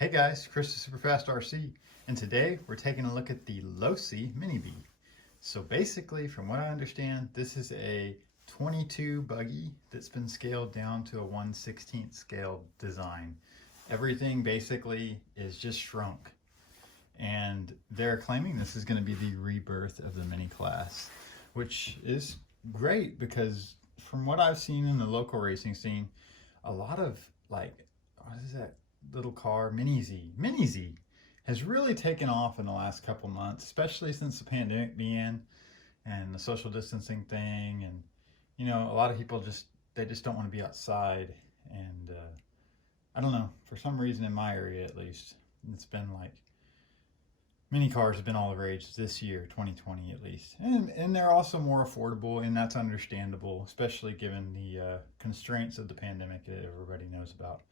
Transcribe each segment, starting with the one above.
Hey guys, Chris the Superfast RC, and today we're taking a look at the Losi Mini B. So basically, from what I understand, this is a 22 buggy that's been scaled down to a 1/16 scale design. Everything basically is just shrunk, and they're claiming this is going to be the rebirth of the mini class, which is great because from what I've seen in the local racing scene, a lot of what is that little car, Mini Z has really taken off in the last couple months, especially since the pandemic began and the social distancing thing. And a lot of people just don't want to be outside. And I don't know, for some reason in my area at least, it's been like mini cars have been all the rage this year, 2020 at least, and they're also more affordable, and that's understandable, especially given the constraints of the pandemic that everybody knows about.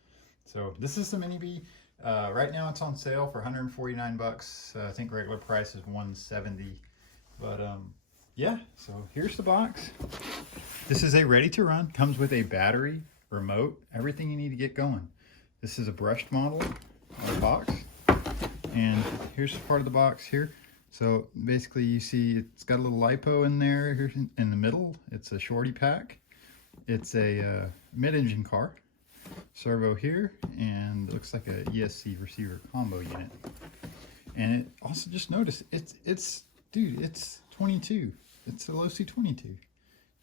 So this is the Mini B. Right now it's on sale for 149 bucks. I think regular price is 170. But yeah, so here's the box. This is a ready to run. Comes with a battery, remote, everything you need to get going. This is a brushed model of the box. And here's part of the box here. So basically you see it's got a little lipo in there. Here's in the middle, it's a shorty pack. It's a mid-engine car. Servo here, and it looks like a ESC receiver combo unit. And it also, just notice it's 22. It's a Losi 22,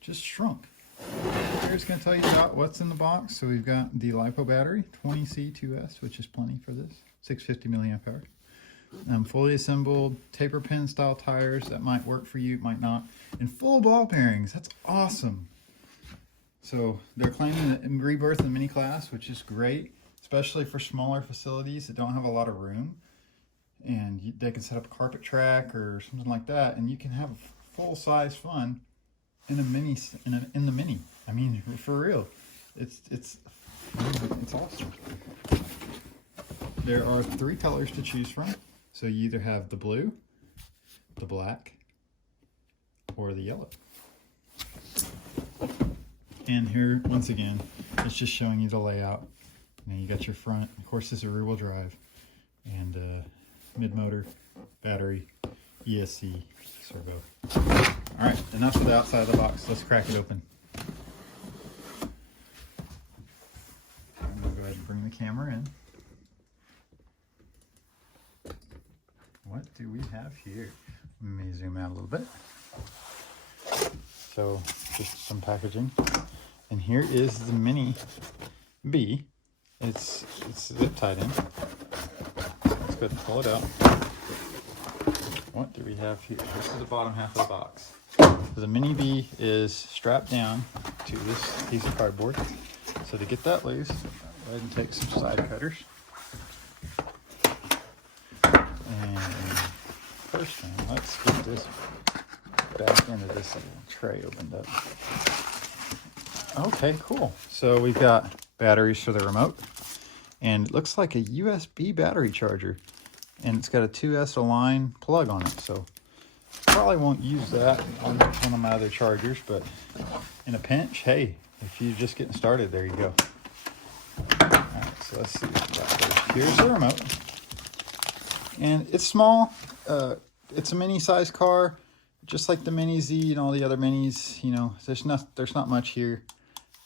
just shrunk. Here's going to tell you about what's in the box. So we've got the LiPo battery, 20C2S, which is plenty for this, 650 milliamp hour. Fully assembled taper pin style tires. That might work for you, might not. And full ball bearings. That's awesome. So they're claiming that in rebirth in the mini class, which is great, especially for smaller facilities that don't have a lot of room. And they can set up a carpet track or something like that, and you can have full size fun in a mini, in the mini. I mean, for real, it's awesome. There are 3 colors to choose from. So you either have the blue, the black, or the yellow. And here, once again, it's just showing you the layout. You got your front. Of course, this is a rear-wheel drive, and mid-motor, battery, ESC, servo. All right, enough of the outside of the box. Let's crack it open. I'm gonna go ahead and bring the camera in. What do we have here? Let me zoom out a little bit. So, just some packaging. And here is the Mini B. It's zip tied in. Let's go ahead and pull it out. What do we have here? This is the bottom half of the box. So the Mini B is strapped down to this piece of cardboard. So to get that loose, go ahead and take some side cutters. And first thing, let's get this back into this little tray opened up. Okay, cool. So we've got batteries for the remote, and it looks like a USB battery charger, and it's got a 2S line plug on it. So probably won't use that on one of my other chargers, but in a pinch, hey, if you're just getting started, there you go. All right, so let's see what we got first. Here's the remote, and it's small. It's a mini size car, just like the Mini Z and all the other minis. There's not much here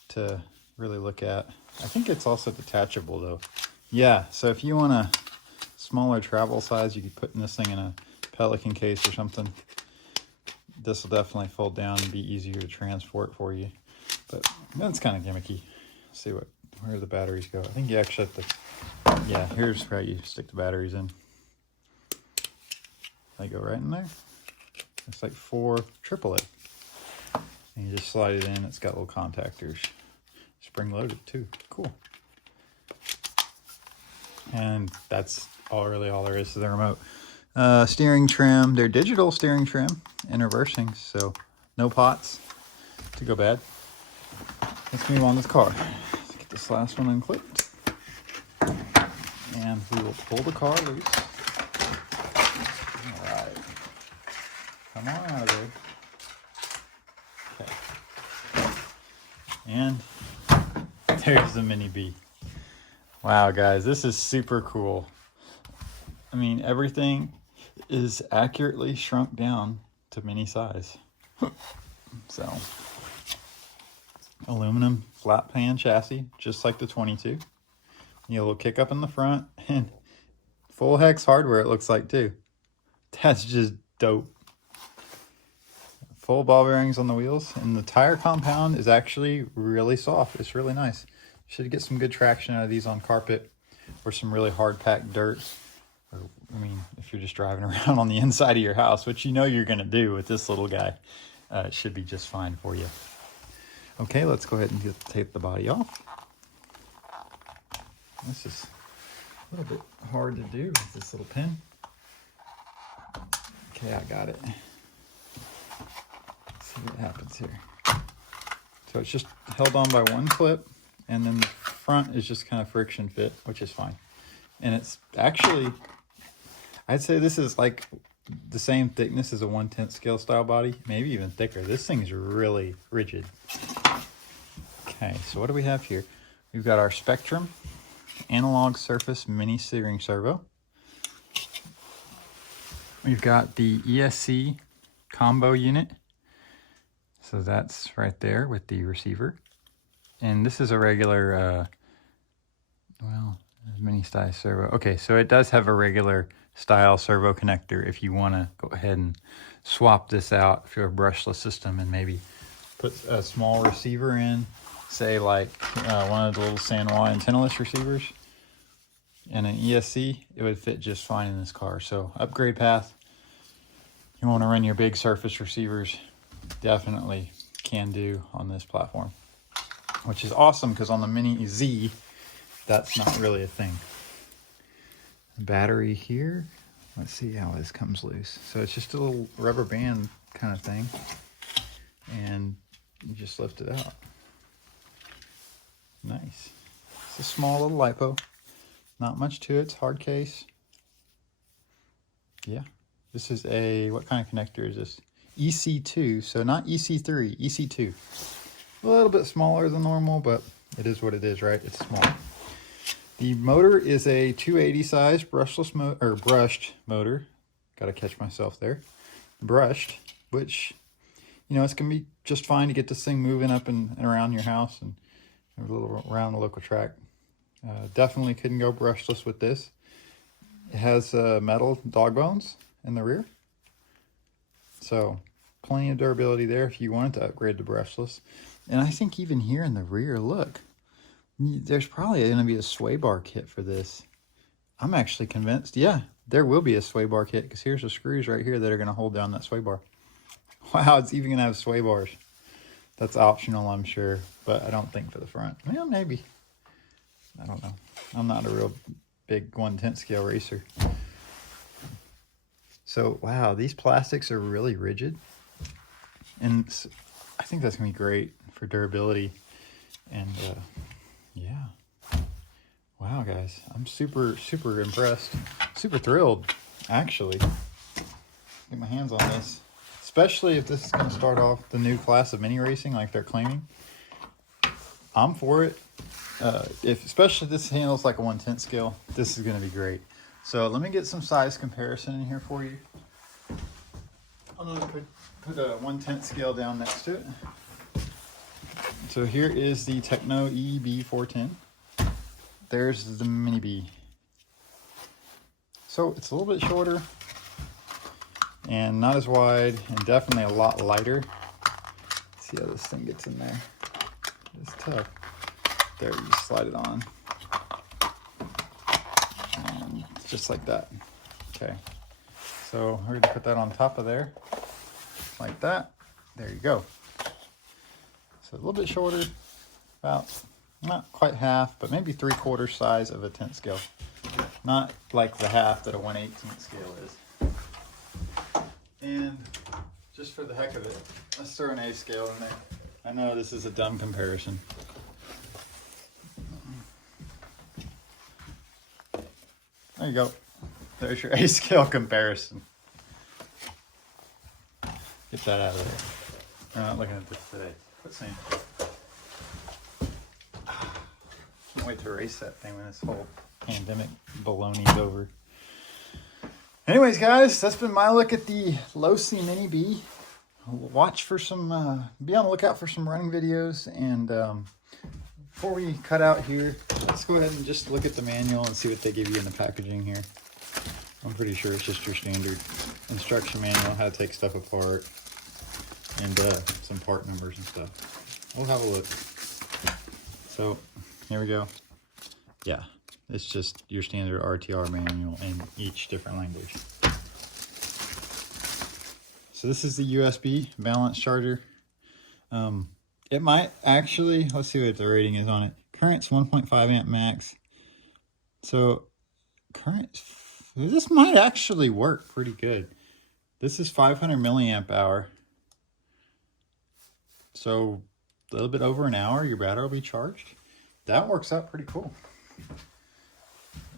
to really look at. I think it's also detachable though. Yeah, so if you want a smaller travel size, you could put this thing in a Pelican case or something. This will definitely fold down and be easier to transport for you. But that's kind of gimmicky. Let's see where the batteries go. I think you actually have to, yeah, here's where you stick the batteries in. They go right in there. It's like 4 AAA. And you just slide it in. It's got little contactors. Spring loaded too. Cool. And that's all there is to the remote. Steering trim. They're digital steering trim and reversing, so no pots to go bad. Let's move on to the car. Let's get this last one unclipped. And we will pull the car loose. Alright. Come on out of there. Okay. And there's the Mini B. Wow, guys, this is super cool. I mean, everything is accurately shrunk down to mini size. So, aluminum flat pan chassis, just like the 22. You know, a little kick up in the front and full hex hardware, it looks like too. That's just dope. Full ball bearings on the wheels, and the tire compound is actually really soft. It's really nice. Should get some good traction out of these on carpet or some really hard packed dirt. Or, I mean, if you're just driving around on the inside of your house, which you know you're going to do with this little guy, it should be just fine for you. Okay, let's go ahead and take the body off. This is a little bit hard to do with this little pin. Okay, I got it. Let's see what happens here. So it's just held on by one clip, and then the front is just kind of friction fit, which is fine. And it's actually, I'd say this is like the same thickness as a 1/10 scale style body, maybe even thicker. This thing's really rigid. Okay, so what do we have here? We've got our Spectrum analog surface mini steering servo. We've got the ESC combo unit. So that's right there with the receiver. And this is a regular, mini style servo. Okay, so it does have a regular style servo connector if you want to go ahead and swap this out for a brushless system and maybe put a small receiver in, say like one of the little Sanwa antennaless receivers and an ESC, it would fit just fine in this car. So upgrade path, you want to run your big surface receivers, definitely can do on this platform, which is awesome because on the Mini Z, that's not really a thing. Battery here, let's see how this comes loose. So it's just a little rubber band kind of thing, and you just lift it out. Nice. It's a small little LiPo, not much to it. It's hard case. Yeah, this is a, what kind of connector is this? EC2, so not EC3, EC2. A little bit smaller than normal, but it is what it is, right? It's small. The motor is a 280 size brushless brushed motor. Got to catch myself there. Brushed, which, you know, it's going to be just fine to get this thing moving up and around your house and a little around the local track. Definitely couldn't go brushless with this. It has metal dog bones in the rear. So plenty of durability there if you wanted to upgrade to brushless. And I think even here in the rear, look, there's probably going to be a sway bar kit for this. I'm actually convinced, yeah, there will be a sway bar kit because here's the screws right here that are going to hold down that sway bar. Wow, it's even going to have sway bars. That's optional, I'm sure, but I don't think for the front. Well, maybe. I don't know. I'm not a real big 1/10 scale racer. So, wow, these plastics are really rigid. And I think that's going to be great for durability. And, yeah. Wow, guys. I'm super, super impressed. Super thrilled, actually. Get my hands on this. Especially if this is going to start off the new class of mini racing like they're claiming. I'm for it. Especially if this handles like a 1/10 scale, this is going to be great. So let me get some size comparison in here for you. I'm going to put a 1/10 scale down next to it. So here is the Techno EB410. There's the Mini B. So it's a little bit shorter and not as wide and definitely a lot lighter. Let's see how this thing gets in there. It's tough. There, you slide it on. And just like that. Okay. So we're going to put that on top of there. Like that. There you go. So a little bit shorter. About, not quite half, but maybe 3/4 size of a 10th scale. Not like the half that a 1/18 scale is. And just for the heck of it, let's throw an A scale in there. I know this is a dumb comparison. There you go. There's your A scale comparison. Get that out of there. We're not looking at this today. Quit saying. Can't wait to race that thing when this whole pandemic baloney's over. Anyways, guys, that's been my look at the Losi Mini B. Watch for some, be on the lookout for some running videos. And before we cut out here, let's go ahead and just look at the manual and see what they give you in the packaging here. I'm pretty sure it's just your standard instruction manual, how to take stuff apart, and some part numbers and stuff. We'll have a look. So here we go. Yeah, it's just your standard RTR manual in each different language. So this is the USB balance charger. It might actually, let's see what the rating is on it. Current's 1.5 amp max. So current, this might actually work pretty good. This is 500 milliamp hour. So a little bit over an hour, your battery will be charged. That works out pretty cool.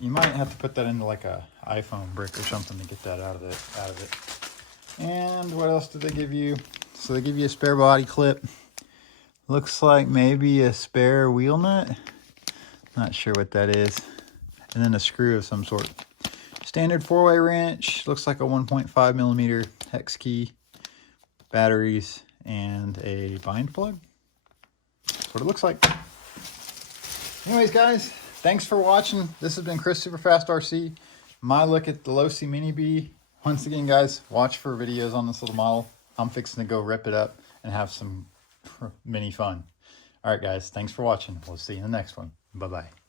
You might have to put that into like a iPhone brick or something to get that out of it. And what else did they give you? So they give you a spare body clip. Looks like maybe a spare wheel nut. Not sure what that is. And then a screw of some sort. Standard 4-way wrench. Looks like a 1.5 millimeter hex key. Batteries and a bind plug. That's what it looks like. Anyways, guys, thanks for watching. This has been Chris Superfast RC. My look at the Losi Mini B. Once again, guys, watch for videos on this little model. I'm fixing to go rip it up and have some mini fun. All right, guys, thanks for watching. We'll see you in the next one. Bye-bye.